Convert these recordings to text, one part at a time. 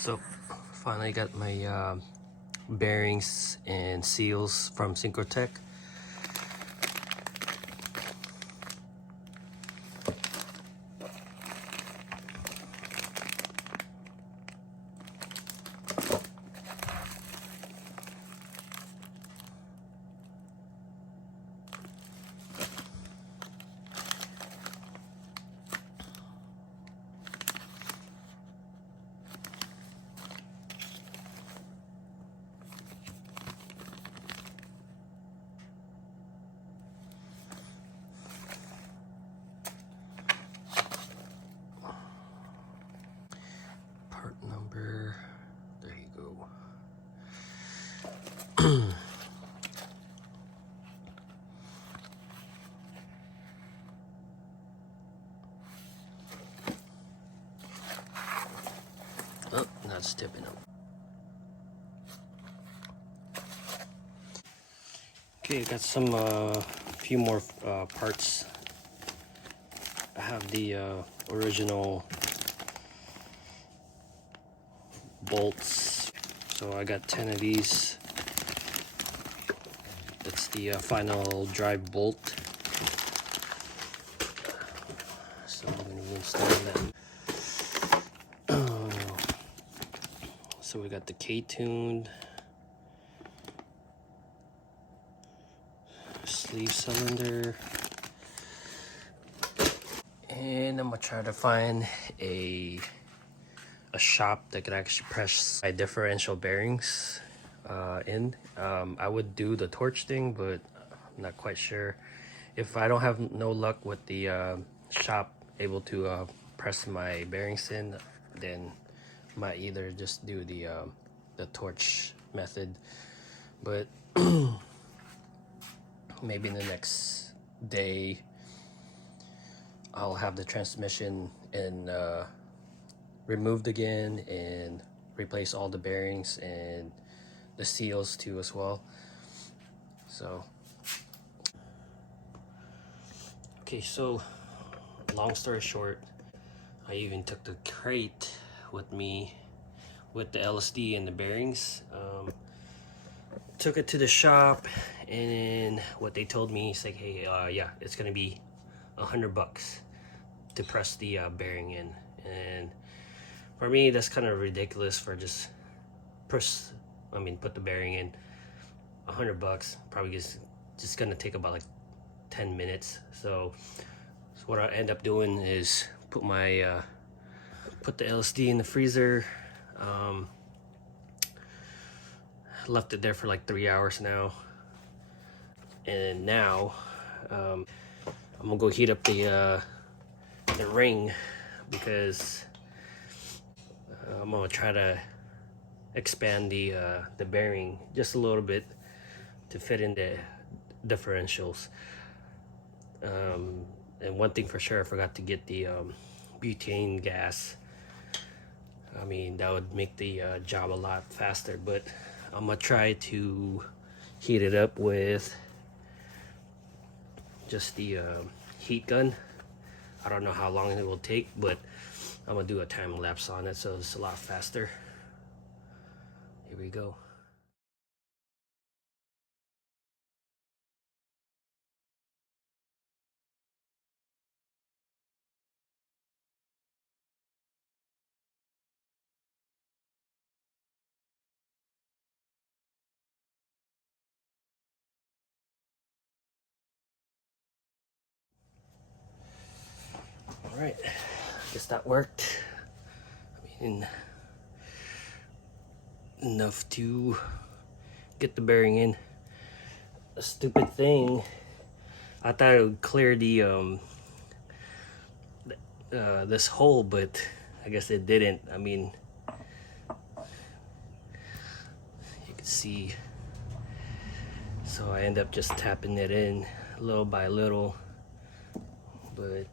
So finally got my bearings and seals from Syncrotech. Part number, there you go. Oh, not stepping up. Okay, got some few more parts. I have the original bolts, so I got 10 of these. That's the final drive bolt. So I'm going to install that. So we got the K-tuned sleeve cylinder, and I'm gonna try to find a shop that could actually press my differential bearings in. I would do the torch thing, but I'm not quite sure. If I don't have no luck with the shop able to press my bearings in, then I might either just do the torch method. But maybe in the next day I'll have the transmission and removed again and replace all the bearings and the seals too as well. So okay, so long story short, I even took the crate with me with the LSD and the bearings. Took it to the shop, and what they told me is like, hey, yeah, it's gonna be $100 to press the bearing in. And for me, that's kind of ridiculous for just put the bearing in. $100 probably just gonna take about like 10 minutes. So what I end up doing is put the LSD in the freezer. Left it there for like 3 hours now, and now I'm gonna go heat up the ring, because I'm gonna try to expand the bearing just a little bit to fit in the differentials. And one thing for sure, I forgot to get the butane gas. I mean, that would make the job a lot faster, but I'm gonna try to heat it up with just the heat gun. I don't know how long it will take, but I'm gonna do a time lapse on it so it's a lot faster. Here we go. All right, guess that worked. I mean, enough to get the bearing in. A stupid thing, I thought it would clear the this hole, but I guess it didn't. I mean, you can see. So I end up just tapping it in little by little, but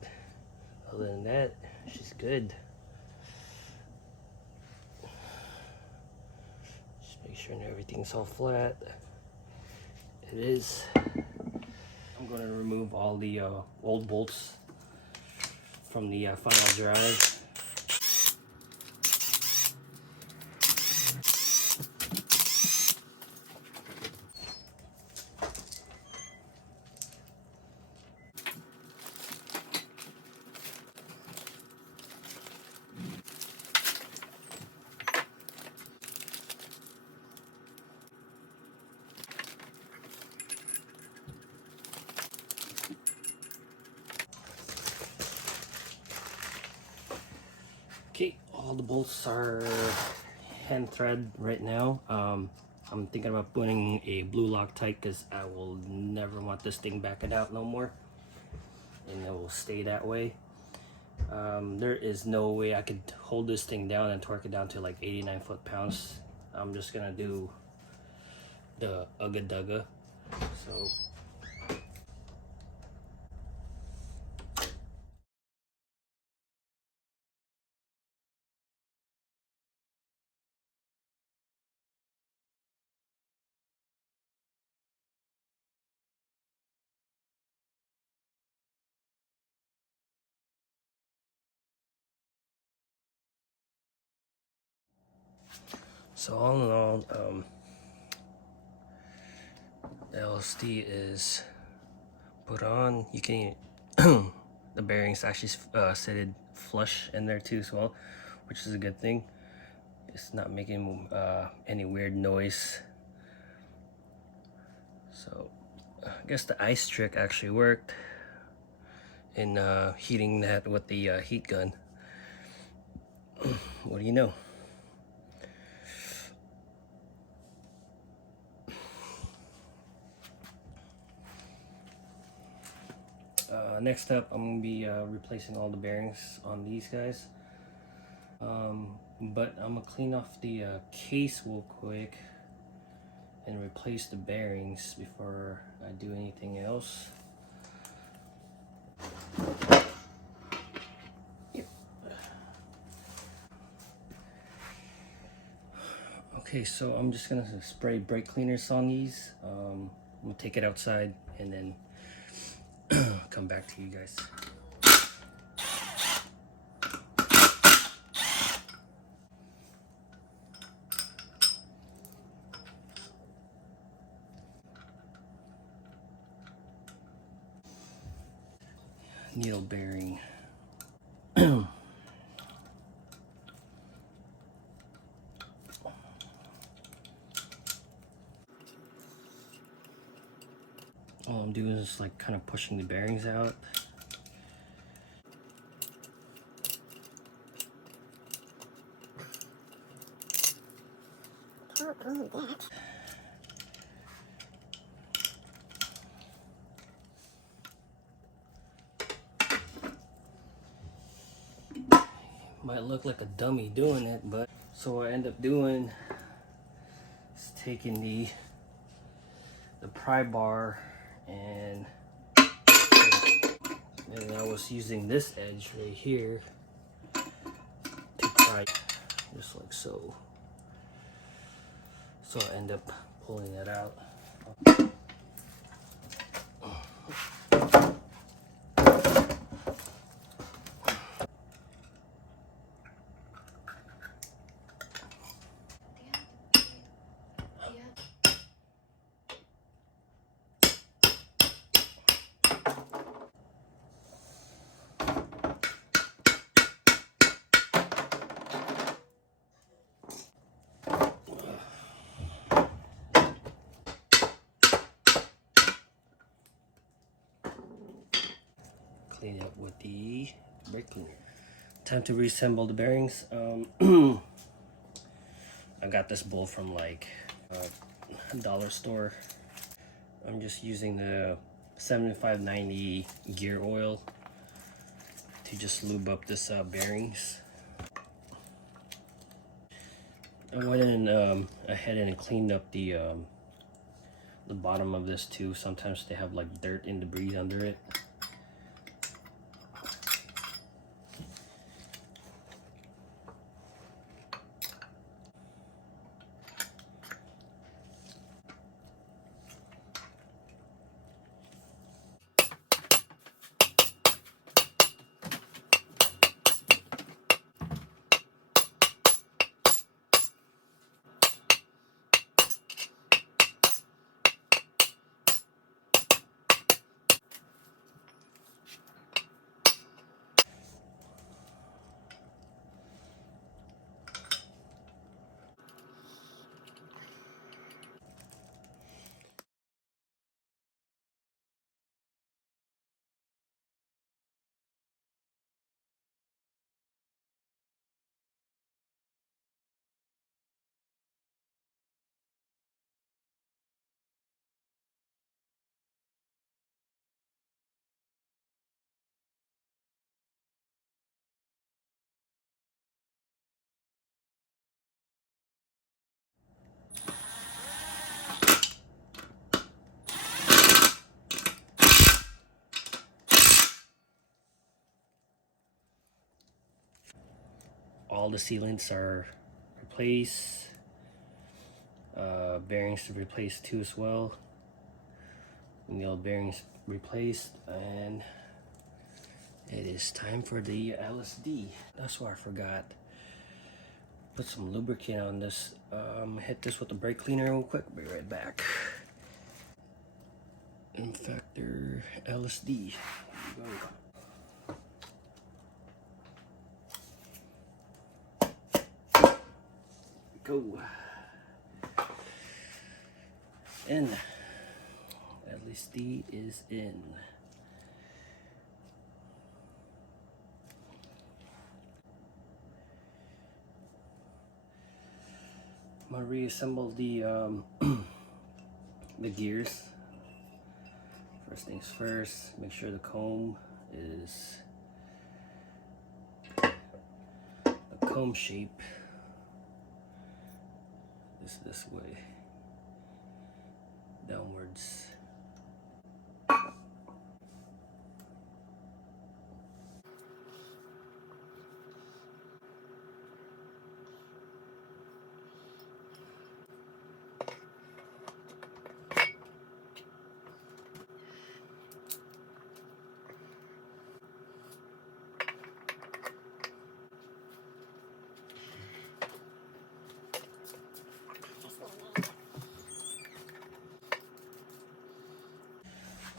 other than that, she's good. Just make sure everything's all flat. It is. I'm going to remove all the old bolts from the final drive. all the bolts are hand thread right now. I'm thinking about putting a blue Loctite because I will never want this thing backing out no more, and it will stay that way. There is no way I could hold this thing down and torque it down to like 89 foot-pounds. I'm just gonna do the Ugga Dugga. So all in all, the LSD is put on. You can the bearings actually sitted flush in there too as well, which is a good thing. It's not making any weird noise. So I guess the ice trick actually worked in heating that with the heat gun. What do you know? Next up, I'm gonna be replacing all the bearings on these guys. But I'm gonna clean off the case real quick and replace the bearings before I do anything else. Yep. Okay, so I'm just gonna spray brake cleaners on these. I'm gonna take it outside and then come back to you guys. Needle bearing. All I'm doing is like kind of pushing the bearings out. Might look like a dummy doing it, but so what I end up doing is taking the pry bar and I was using this edge right here to pry, just like so. So I end up pulling it out. Clean it up with the brake cleaner. Time to reassemble the bearings. I got this bowl from like a dollar store. I'm just using the 7590 gear oil to just lube up this bearings. I went in ahead and cleaned up the bottom of this too. Sometimes they have like dirt and debris under it. all the sealants are replaced. Bearings to replace too as well. Nail bearings replaced, and it is time for the LSD. That's what I forgot. Put some lubricant on this. Hit this with the brake cleaner real quick. Be right back. Mfactory LSD. Go. In. LSD is in. I'm gonna reassemble the the gears. First things first, make sure the comb is a comb shape. This way, downwards.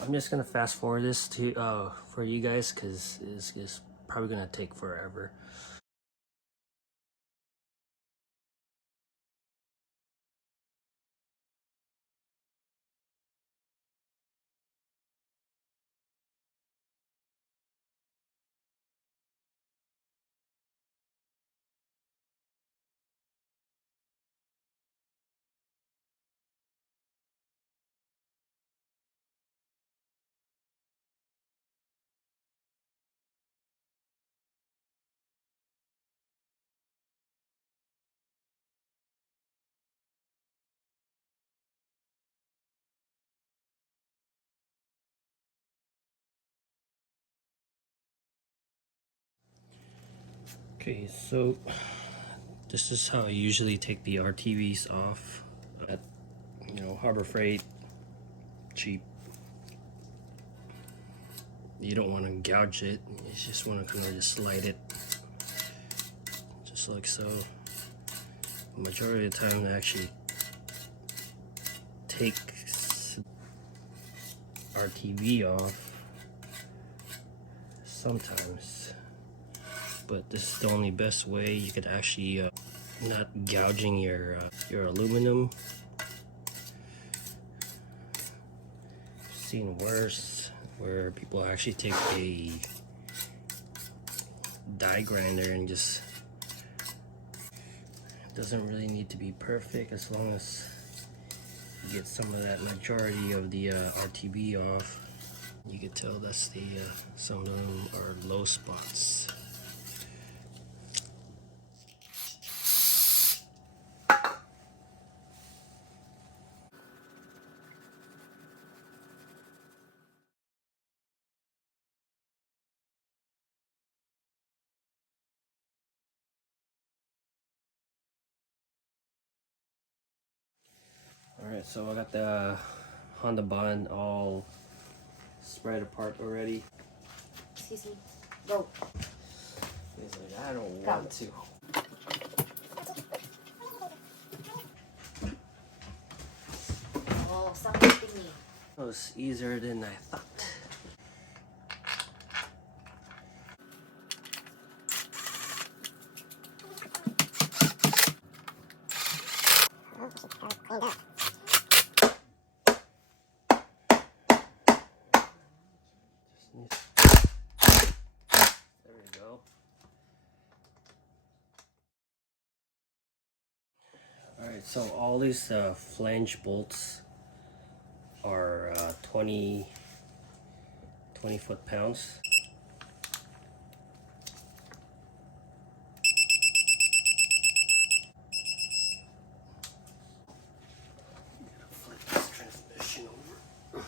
I'm just gonna fast forward this to for you guys because it's probably gonna take forever. Okay, so this is how I usually take the RTVs off at, you know, Harbor Freight, cheap. You don't want to gouge it, you just want to kind of just slide it, just like so. Majority of the time I actually take RTV off sometimes, but this is the only best way you could actually not gouging your aluminum. Seen worse where people actually take a die grinder and just, it doesn't really need to be perfect as long as you get some of that majority of the RTB off. You can tell that's the some of them are low spots. Alright, so I got the Honda bond all spread apart already. Excuse me. Go. He's like, I don't want to. Oh, stop hitting me. It was easier than I thought. There we go. Alright, so all these flange bolts are 20 foot-pounds. Flip this transmission over.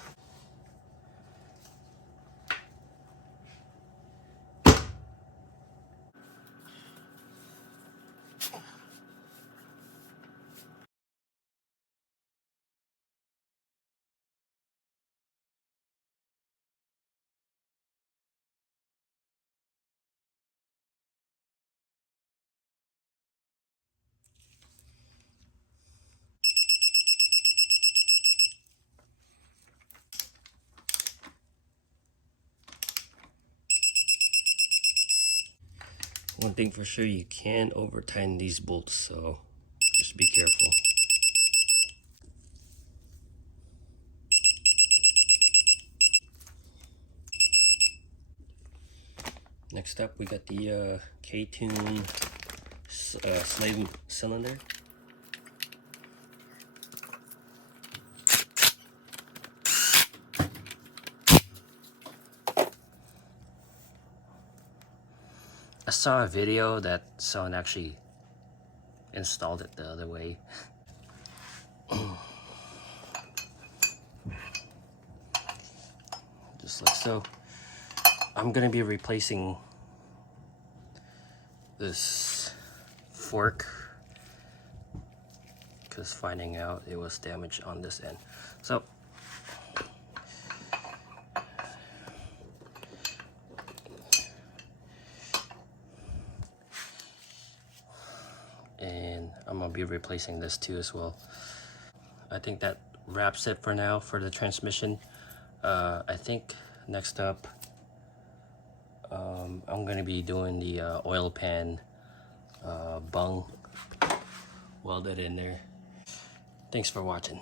One thing for sure, you can over tighten these bolts, so just be careful. Next up, we got the K-tune slave cylinder. I saw a video that someone actually installed it the other way. Just like so. I'm gonna be replacing this fork because finding out it was damaged on this end. So and I'm gonna be replacing this too as well. I think that wraps it for now for the transmission. I think next up I'm gonna be doing the oil pan bung welded in there. Thanks for watching.